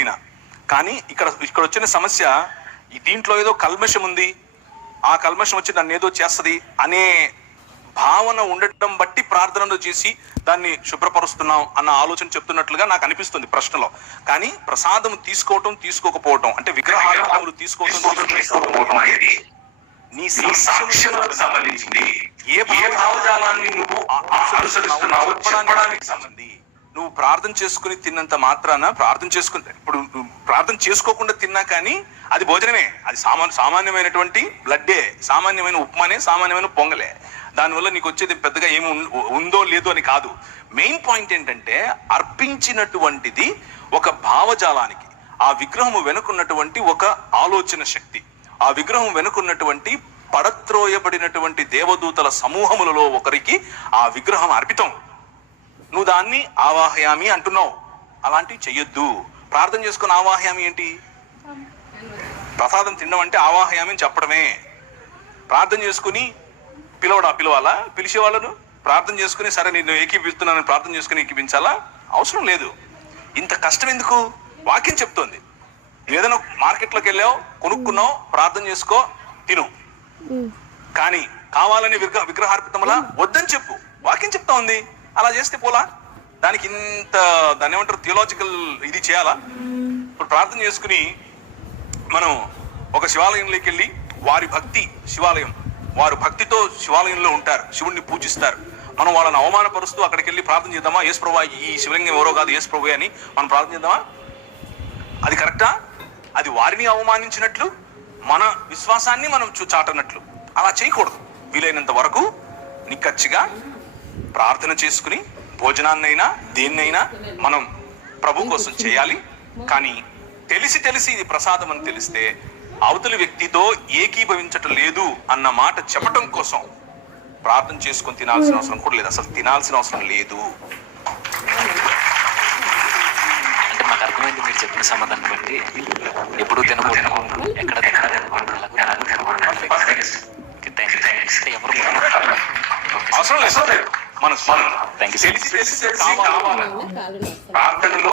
అయినా కానీ ఇక్కడ ఇక్కడ వచ్చిన సమస్య ఈ దీంట్లో ఏదో కల్మషం ఉంది. ఆ కల్మషం వచ్చి నన్ను ఏదో చేస్తది అనే భావన ఉండటం బట్టి ప్రార్థనలు చేసి దాన్ని శుభ్రపరుస్తున్నాం అన్న ఆలోచన చెప్తున్నట్లుగా నాకు అనిపిస్తుంది ప్రశ్నలో. కానీ ప్రసాదం తీసుకోవటం తీసుకోకపోవటం అంటే విగ్రహాలు తీసుకోవటం తీసుకోకపోవటం అనేది నీ నీ సాక్ష్యములకు సంబంధించింది. ఏ ఏ భావజాలాన్ని నువ్వు అనుసరిస్తున్నావో చెప్పడానికి సంబంధించి నువ్వు ప్రార్థన చేసుకుని తిన్నంత మాత్రాన ప్రార్థన చేసుకుని ఇప్పుడు ప్రార్థన చేసుకోకుండా తిన్నా కానీ అది భోజనమే. అది సామాన్ సామాన్యమైనటువంటి బ్లడ్డే. సామాన్యమైన ఉప్మానే సామాన్యమైన పొంగలే. దానివల్ల నీకు వచ్చేది పెద్దగా ఏమి ఉందో లేదో అని కాదు. మెయిన్ పాయింట్ ఏంటంటే అర్పించినటువంటిది ఒక భావజాలానికి ఆ విగ్రహము వెనుకున్నటువంటి ఒక ఆలోచన శక్తి. ఆ విగ్రహం వెనుకున్నటువంటి పడత్రోయబడినటువంటి దేవదూతల సమూహములలో ఒకరికి ఆ విగ్రహం అర్పితం. నువ్వు దాన్ని ఆవాహయామి అంటున్నావు. అలాంటివి చెయ్యొద్దు. ప్రార్థన చేసుకుని ఆవాహయామి ఏంటి? ప్రసాదం తినడం అంటే ఆవాహయామి అని చెప్పడమే. ప్రార్థన చేసుకుని పిలవడా? పిలవాలా? పిలిచే వాళ్ళను? ప్రార్థన చేసుకుని సరే నేను ఏకీపిస్తున్నానని ప్రార్థన చేసుకుని ఏకీపించాలా అవసరం లేదు. ఇంత కష్టం ఎందుకు? వాక్యం చెప్తోంది. ఏదైనా మార్కెట్లోకి వెళ్ళావు కొనుక్కున్నావు ప్రార్థన చేసుకో తిను. కానీ కావాలని విగ్రహ విగ్రహార్పితమలా? వద్దని చెప్పు. వాక్యం చెప్తా ఉంది. అలా చేస్తే పోలా? దానికి ఇంత దాన్ని ఏమంటారు థియోలాజికల్ ఇది చేయాలా? ఇప్పుడు ప్రార్థన చేసుకుని మనం ఒక శివాలయంలోకి వెళ్ళి వారి భక్తి శివాలయం వారు భక్తితో శివాలయంలో ఉంటారు శివుణ్ణి పూజిస్తారు. మనం వాళ్ళని అవమానపరుస్తూ అక్కడికి వెళ్ళి ప్రార్థన చేద్దామా? యేసు ప్రభా ఈ శివలింగం ఎవరో కాదు యేసు ప్రభు అని మనం ప్రార్థన చేద్దామా? అది కరెక్టా? అది వారిని అవమానించినట్లు మన విశ్వాసాన్ని మనం చూ చాటనట్లు. అలా చేయకూడదు. వీలైనంత వరకు నిక్కచ్చిగా ప్రార్థన చేసుకుని భోజనాన్నైనా దేన్నైనా మనం ప్రభు కోసం చేయాలి. కానీ తెలిసి తెలిసి ఇది ప్రసాదం అని తెలిస్తే అవతలి వ్యక్తితో ఏకీభవించటం లేదు అన్న మాట చెప్పటం కోసం ప్రార్థన చేసుకొని తినాల్సిన అవసరం కూడా లేదు. అసలు తినాల్సిన అవసరం లేదు. అంటే మాకు అర్థమైంది మీరు చెప్పిన సమాధానం బట్టి ఎప్పుడు తినకూడదు ఎక్కడ తినకూడదు ఎవరు అవసరం లేదు. మన మనం Thank you, sir. తెలిసి తెలిసి కావాలి. ప్రార్థనలో